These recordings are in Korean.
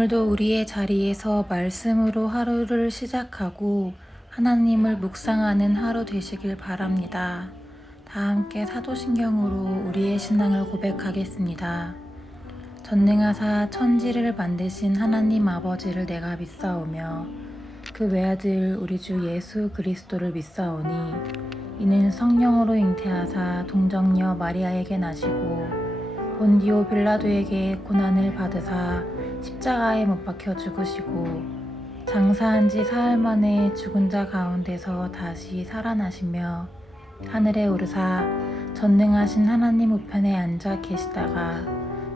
오늘도 우리의 자리에서 말씀으로 하루를 시작하고 하나님을 묵상하는 하루 되시길 바랍니다. 다 함께 사도신경으로 우리의 신앙을 고백하겠습니다. 전능하사 천지를 만드신 하나님 아버지를 내가 믿사오며 그 외아들 우리 주 예수 그리스도를 믿사오니 이는 성령으로 잉태하사 동정녀 마리아에게 나시고 본디오 빌라도에게 고난을 받으사 십자가에 못 박혀 죽으시고 장사한 지 사흘 만에 죽은 자 가운데서 다시 살아나시며 하늘에 오르사 전능하신 하나님 우편에 앉아 계시다가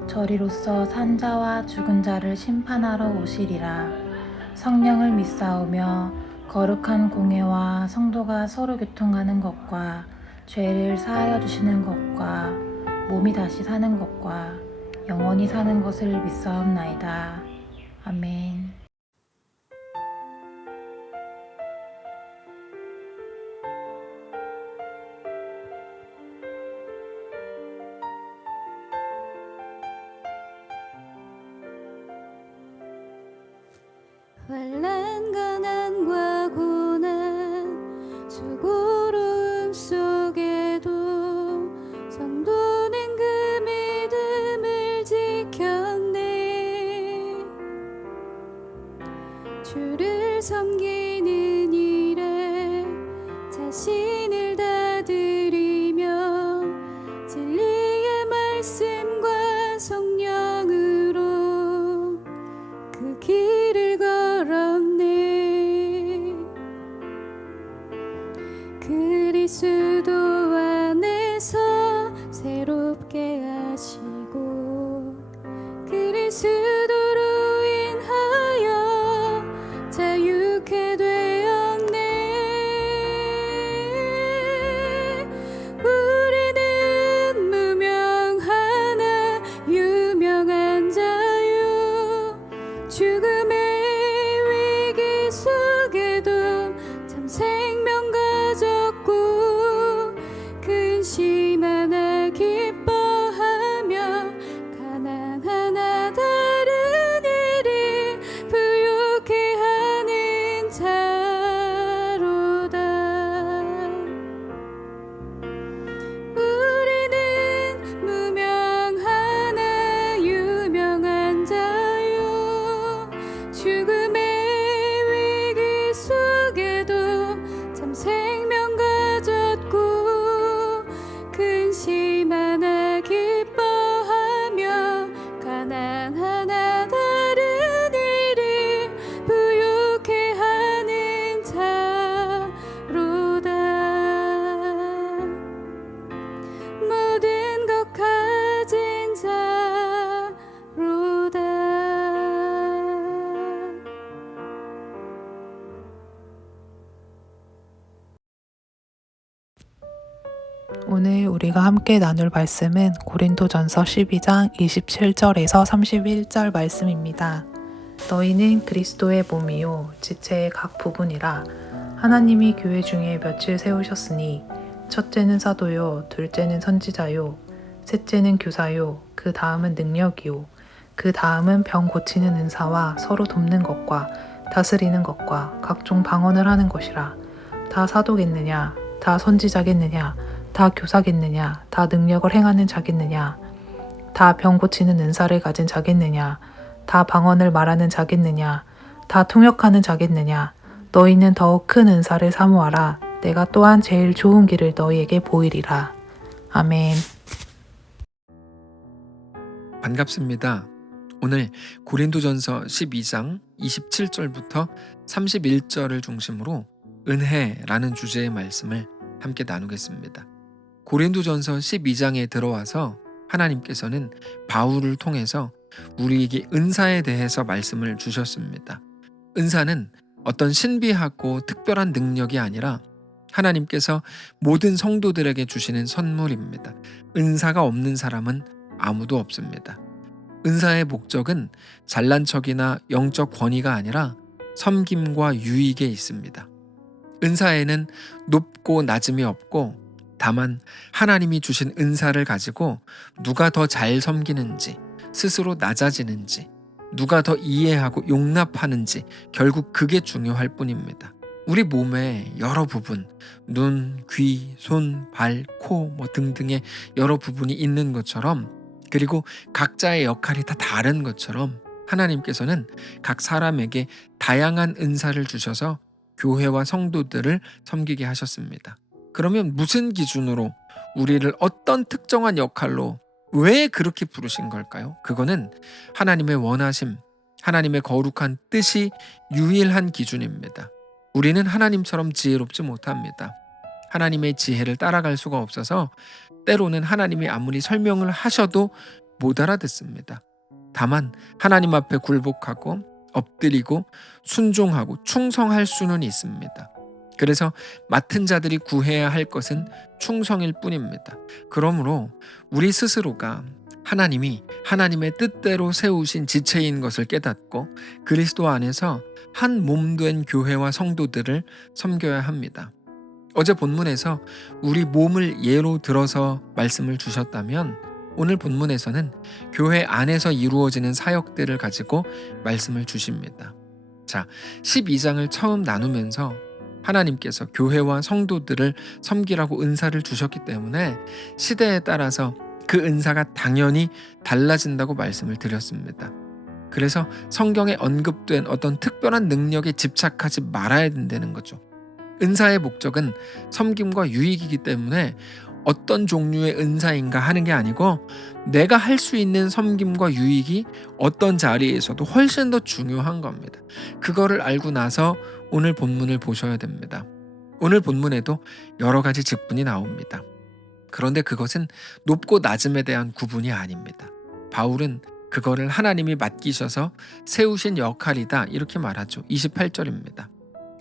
저리로서 산 자와 죽은 자를 심판하러 오시리라. 성령을 믿사오며 거룩한 공회와 성도가 서로 교통하는 것과 죄를 사하여 주시는 것과 몸이 다시 사는 것과 영원히 사는 것을 믿사옵나이다. 아멘. 환난 가난과 고난 수고로움 속에도 성도는 그 믿음을 지켰네. 주를 섬기는 일에 자신을 다 드리며 진리의 말씀과 성령으로 그 길을 걸었네. 그리스도 안에서 새롭게 하시고 그리스도로 인하여 자유케 되었네. 우리는 무명하나 유명한 자유 죽음의 위기 속에도 참 생명 가졌고 근심 하나 기뻐하며 가난 하나 다른 일이 부유케 하는 자로다. 우리는 무명하나 유명한 자유 죽음의 위기 속에도 참 생명 가졌고 근심 하나 기뻐하며 가난 하나 다른 일이 부유케 하는 자로다. 모든 것 가진 자로다. 오늘 우리가 함께 나눌 말씀은 고린도전서 12장 27절에서 31절 말씀입니다. 너희는 그리스도의 몸이요 지체의 각 부분이라. 하나님이 교회 중에 며칠 세우셨으니 첫째는 사도요, 둘째는 선지자요, 셋째는 교사요, 그 다음은 능력이요, 그 다음은 병 고치는 은사와 서로 돕는 것과 다스리는 것과 각종 방언을 하는 것이라. 다 사도겠느냐? 다 선지자겠느냐? 다 교사겠느냐? 다 능력을 행하는 자겠느냐? 다 병 고치는 은사를 가진 자겠느냐? 다 방언을 말하는 자겠느냐? 다 통역하는 자겠느냐? 너희는 더욱 큰 은사를 사모하라. 내가 또한 제일 좋은 길을 너희에게 보이리라. 아멘. 반갑습니다. 오늘 고린도전서 12장 27절부터 31절을 중심으로 은혜라는 주제의 말씀을 함께 나누겠습니다. 고린도전서 12장에 들어와서 하나님께서는 바울을 통해서 우리에게 은사에 대해서 말씀을 주셨습니다. 은사는 어떤 신비하고 특별한 능력이 아니라 하나님께서 모든 성도들에게 주시는 선물입니다. 은사가 없는 사람은 아무도 없습니다. 은사의 목적은 잘난 척이나 영적 권위가 아니라 섬김과 유익에 있습니다. 은사에는 높고 낮음이 없고 다만 하나님이 주신 은사를 가지고 누가 더 잘 섬기는지, 스스로 낮아지는지, 누가 더 이해하고 용납하는지 결국 그게 중요할 뿐입니다. 우리 몸의 여러 부분, 눈, 귀, 손, 발, 코 등등의 여러 부분이 있는 것처럼, 그리고 각자의 역할이 다 다른 것처럼 하나님께서는 각 사람에게 다양한 은사를 주셔서 교회와 성도들을 섬기게 하셨습니다. 그러면 무슨 기준으로 우리를 어떤 특정한 역할로 왜 그렇게 부르신 걸까요? 그거는 하나님의 원하심, 하나님의 거룩한 뜻이 유일한 기준입니다. 우리는 하나님처럼 지혜롭지 못합니다. 하나님의 지혜를 따라갈 수가 없어서 때로는 하나님이 아무리 설명을 하셔도 못 알아듣습니다. 다만 하나님 앞에 굴복하고 엎드리고 순종하고 충성할 수는 있습니다. 그래서 맡은 자들이 구해야 할 것은 충성일 뿐입니다. 그러므로 우리 스스로가 하나님이 하나님의 뜻대로 세우신 지체인 것을 깨닫고 그리스도 안에서 한 몸 된 교회와 성도들을 섬겨야 합니다. 어제 본문에서 우리 몸을 예로 들어서 말씀을 주셨다면 오늘 본문에서는 교회 안에서 이루어지는 사역들을 가지고 말씀을 주십니다. 자, 12장을 처음 나누면서 하나님께서 교회와 성도들을 섬기라고 은사를 주셨기 때문에 시대에 따라서 그 은사가 당연히 달라진다고 말씀을 드렸습니다. 그래서 성경에 언급된 어떤 특별한 능력에 집착하지 말아야 된다는 거죠. 은사의 목적은 섬김과 유익이기 때문에 어떤 종류의 은사인가 하는 게 아니고 내가 할 수 있는 섬김과 유익이 어떤 자리에서도 훨씬 더 중요한 겁니다. 그거를 알고 나서 오늘 본문을 보셔야 됩니다. 오늘 본문에도 여러 가지 직분이 나옵니다. 그런데 그것은 높고 낮음에 대한 구분이 아닙니다. 바울은 그거를 하나님이 맡기셔서 세우신 역할이다 이렇게 말하죠. 28절입니다.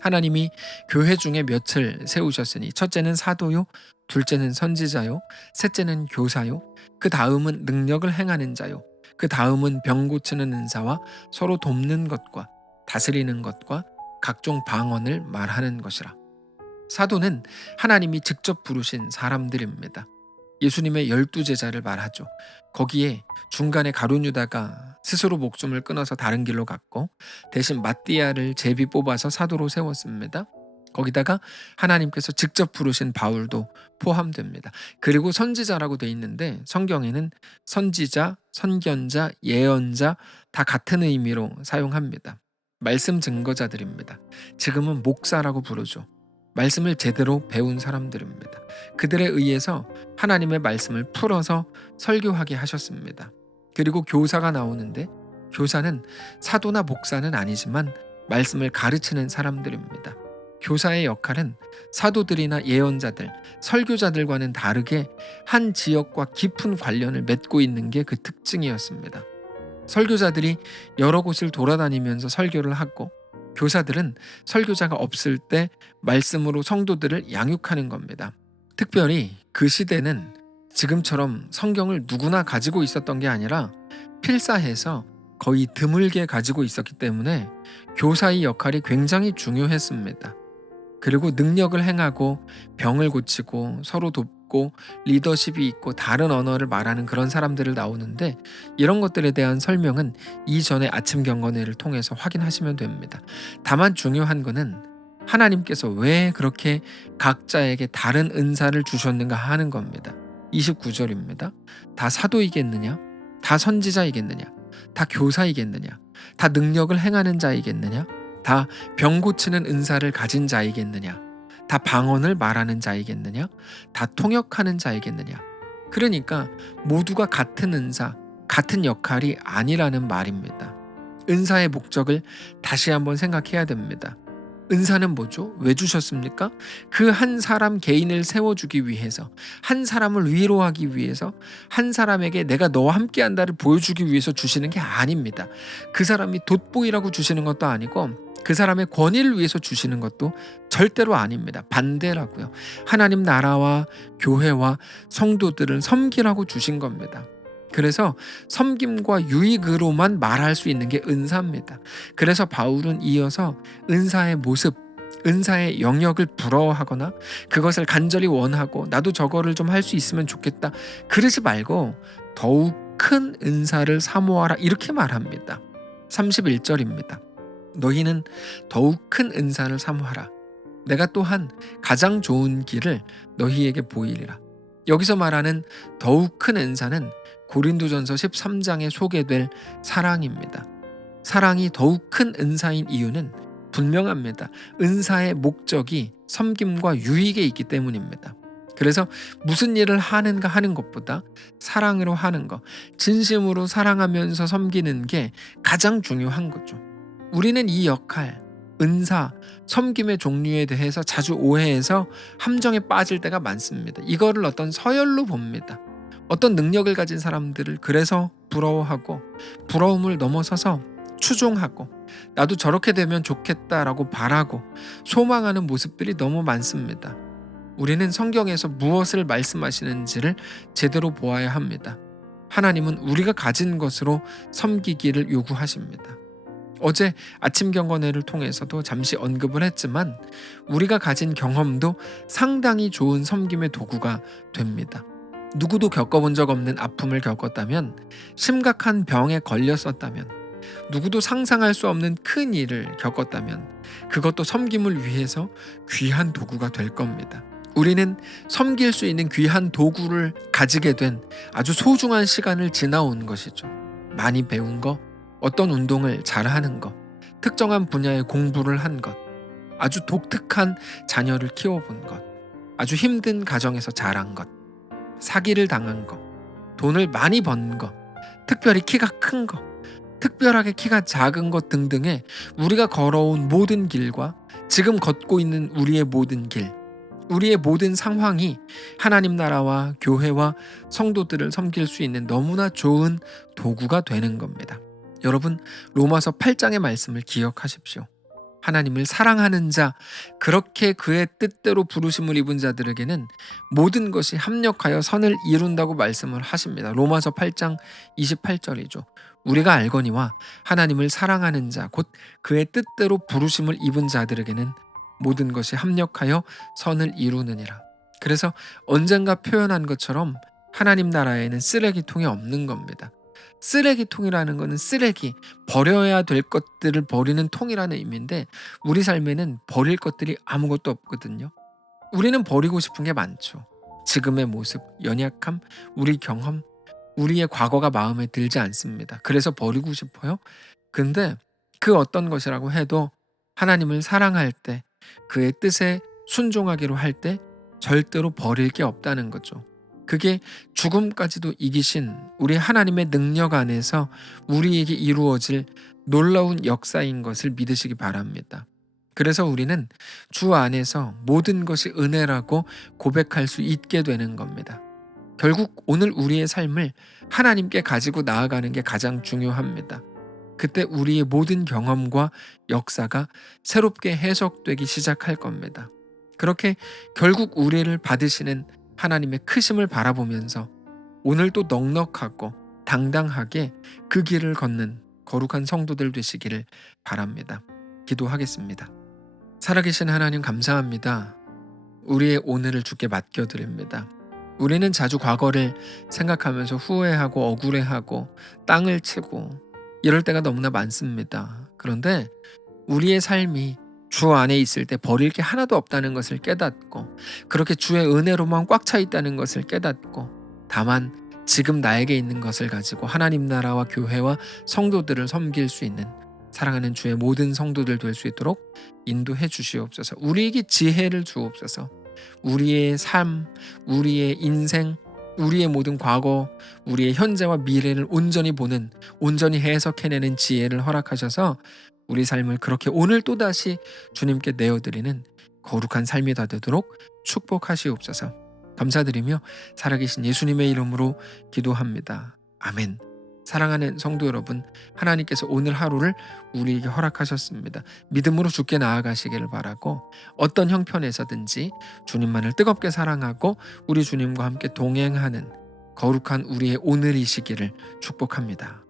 하나님이 교회 중에 몇을 세우셨으니 첫째는 사도요, 둘째는 선지자요, 셋째는 교사요, 그 다음은 능력을 행하는 자요, 그 다음은 병 고치는 은사와 서로 돕는 것과 다스리는 것과 각종 방언을 말하는 것이라. 사도는 하나님이 직접 부르신 사람들입니다. 예수님의 12제자를 말하죠. 거기에 중간에 가룟 유다가 스스로 목숨을 끊어서 다른 길로 갔고 대신 마띠아를 제비 뽑아서 사도로 세웠습니다. 거기다가 하나님께서 직접 부르신 바울도 포함됩니다. 그리고 선지자라고 돼 있는데 성경에는 선지자, 선견자, 예언자 다 같은 의미로 사용합니다. 말씀 증거자들입니다. 지금은 목사라고 부르죠. 말씀을 제대로 배운 사람들입니다. 그들에 의해서 하나님의 말씀을 풀어서 설교하게 하셨습니다. 그리고 교사가 나오는데 교사는 사도나 목사는 아니지만 말씀을 가르치는 사람들입니다. 교사의 역할은 사도들이나 예언자들, 설교자들과는 다르게 한 지역과 깊은 관련을 맺고 있는 게 그 특징이었습니다. 설교자들이 여러 곳을 돌아다니면서 설교를 하고 교사들은 설교자가 없을 때 말씀으로 성도들을 양육하는 겁니다. 특별히 그 시대는 지금처럼 성경을 누구나 가지고 있었던 게 아니라 필사해서 거의 드물게 가지고 있었기 때문에 교사의 역할이 굉장히 중요했습니다. 그리고 능력을 행하고 병을 고치고 서로 돕고 리더십이 있고 다른 언어를 말하는 그런 사람들을 나오는데 이런 것들에 대한 설명은 이전의 아침 경건회를 통해서 확인하시면 됩니다. 다만 중요한 거는 하나님께서 왜 그렇게 각자에게 다른 은사를 주셨는가 하는 겁니다. 29절입니다. 다 사도이겠느냐? 다 선지자이겠느냐? 다 교사이겠느냐? 다 능력을 행하는 자이겠느냐? 다 병 고치는 은사를 가진 자이겠느냐? 다 방언을 말하는 자이겠느냐? 다 통역하는 자이겠느냐? 그러니까 모두가 같은 은사, 같은 역할이 아니라는 말입니다. 은사의 목적을 다시 한번 생각해야 됩니다. 은사는 뭐죠? 왜 주셨습니까? 그 한 사람 개인을 세워주기 위해서, 한 사람을 위로하기 위해서, 한 사람에게 내가 너와 함께한다를 보여주기 위해서 주시는 게 아닙니다. 그 사람이 돋보이라고 주시는 것도 아니고 그 사람의 권위를 위해서 주시는 것도 절대로 아닙니다. 반대라고요. 하나님 나라와 교회와 성도들을 섬기라고 주신 겁니다. 그래서 섬김과 유익으로만 말할 수 있는 게 은사입니다. 그래서 바울은 이어서 은사의 모습, 은사의 영역을 부러워하거나 그것을 간절히 원하고 나도 저거를 좀 할 수 있으면 좋겠다 그러지 말고 더욱 큰 은사를 사모하라 이렇게 말합니다. 31절입니다. 너희는 더욱 큰 은사를 삼하라. 내가 또한 가장 좋은 길을 너희에게 보이리라. 여기서 말하는 더욱 큰 은사는 고린도전서 13장에 소개될 사랑입니다. 사랑이 더욱 큰 은사인 이유는 분명합니다. 은사의 목적이 섬김과 유익에 있기 때문입니다. 그래서 무슨 일을 하는가 하는 것보다 사랑으로 하는 것, 진심으로 사랑하면서 섬기는 게 가장 중요한 거죠. 우리는 이 역할, 은사, 섬김의 종류에 대해서 자주 오해해서 함정에 빠질 때가 많습니다. 이거를 어떤 서열로 봅니다. 어떤 능력을 가진 사람들을 그래서 부러워하고 부러움을 넘어서서 추종하고 나도 저렇게 되면 좋겠다라고 바라고 소망하는 모습들이 너무 많습니다. 우리는 성경에서 무엇을 말씀하시는지를 제대로 보아야 합니다. 하나님은 우리가 가진 것으로 섬기기를 요구하십니다. 어제 아침 경건회를 통해서도 잠시 언급을 했지만 우리가 가진 경험도 상당히 좋은 섬김의 도구가 됩니다. 누구도 겪어본 적 없는 아픔을 겪었다면, 심각한 병에 걸렸었다면, 누구도 상상할 수 없는 큰 일을 겪었다면 그것도 섬김을 위해서 귀한 도구가 될 겁니다. 우리는 섬길 수 있는 귀한 도구를 가지게 된 아주 소중한 시간을 지나온 것이죠. 많이 배운 것, 어떤 운동을 잘하는 것, 특정한 분야의 공부를 한 것, 아주 독특한 자녀를 키워본 것, 아주 힘든 가정에서 자란 것, 사기를 당한 것, 돈을 많이 번 것, 특별히 키가 큰 것, 특별하게 키가 작은 것 등등의 우리가 걸어온 모든 길과 지금 걷고 있는 우리의 모든 길, 우리의 모든 상황이 하나님 나라와 교회와 성도들을 섬길 수 있는 너무나 좋은 도구가 되는 겁니다. 여러분, 로마서 8장의 말씀을 기억하십시오. 하나님을 사랑하는 자, 그렇게 그의 뜻대로 부르심을 입은 자들에게는 모든 것이 합력하여 선을 이룬다고 말씀을 하십니다. 로마서 8장 28절이죠. 우리가 알거니와 하나님을 사랑하는 자, 곧 그의 뜻대로 부르심을 입은 자들에게는 모든 것이 합력하여 선을 이루느니라. 그래서 언젠가 표현한 것처럼 하나님 나라에는 쓰레기통이 없는 겁니다. 쓰레기통이라는 것은 쓰레기, 버려야 될 것들을 버리는 통이라는 의미인데 우리 삶에는 버릴 것들이 아무것도 없거든요. 우리는 버리고 싶은 게 많죠. 지금의 모습, 연약함, 우리 경험, 우리의 과거가 마음에 들지 않습니다. 그래서 버리고 싶어요. 근데 그 어떤 것이라고 해도 하나님을 사랑할 때, 그의 뜻에 순종하기로 할 때 절대로 버릴 게 없다는 거죠. 그게 죽음까지도 이기신 우리 하나님의 능력 안에서 우리에게 이루어질 놀라운 역사인 것을 믿으시기 바랍니다. 그래서 우리는 주 안에서 모든 것이 은혜라고 고백할 수 있게 되는 겁니다. 결국 오늘 우리의 삶을 하나님께 가지고 나아가는 게 가장 중요합니다. 그때 우리의 모든 경험과 역사가 새롭게 해석되기 시작할 겁니다. 그렇게 결국 우리를 받으시는 하나님의 크심을 바라보면서 오늘도 넉넉하고 당당하게 그 길을 걷는 거룩한 성도들 되시기를 바랍니다. 기도하겠습니다. 살아계신 하나님 감사합니다. 우리의 오늘을 주께 맡겨드립니다. 우리는 자주 과거를 생각하면서 후회하고 억울해하고 땅을 치고 이럴 때가 너무나 많습니다. 그런데 우리의 삶이 주 안에 있을 때 버릴 게 하나도 없다는 것을 깨닫고 그렇게 주의 은혜로만 꽉 차 있다는 것을 깨닫고 다만 지금 나에게 있는 것을 가지고 하나님 나라와 교회와 성도들을 섬길 수 있는 사랑하는 주의 모든 성도들 될 수 있도록 인도해 주시옵소서. 우리에게 지혜를 주옵소서. 우리의 삶, 우리의 인생, 우리의 모든 과거, 우리의 현재와 미래를 온전히 보는, 온전히 해석해내는 지혜를 허락하셔서 우리 삶을 그렇게 오늘 또다시 주님께 내어드리는 거룩한 삶이 다 되도록 축복하시옵소서. 감사드리며 살아계신 예수님의 이름으로 기도합니다. 아멘. 사랑하는 성도 여러분, 하나님께서 오늘 하루를 우리에게 허락하셨습니다. 믿음으로 주께 나아가시기를 바라고 어떤 형편에서든지 주님만을 뜨겁게 사랑하고 우리 주님과 함께 동행하는 거룩한 우리의 오늘이시기를 축복합니다.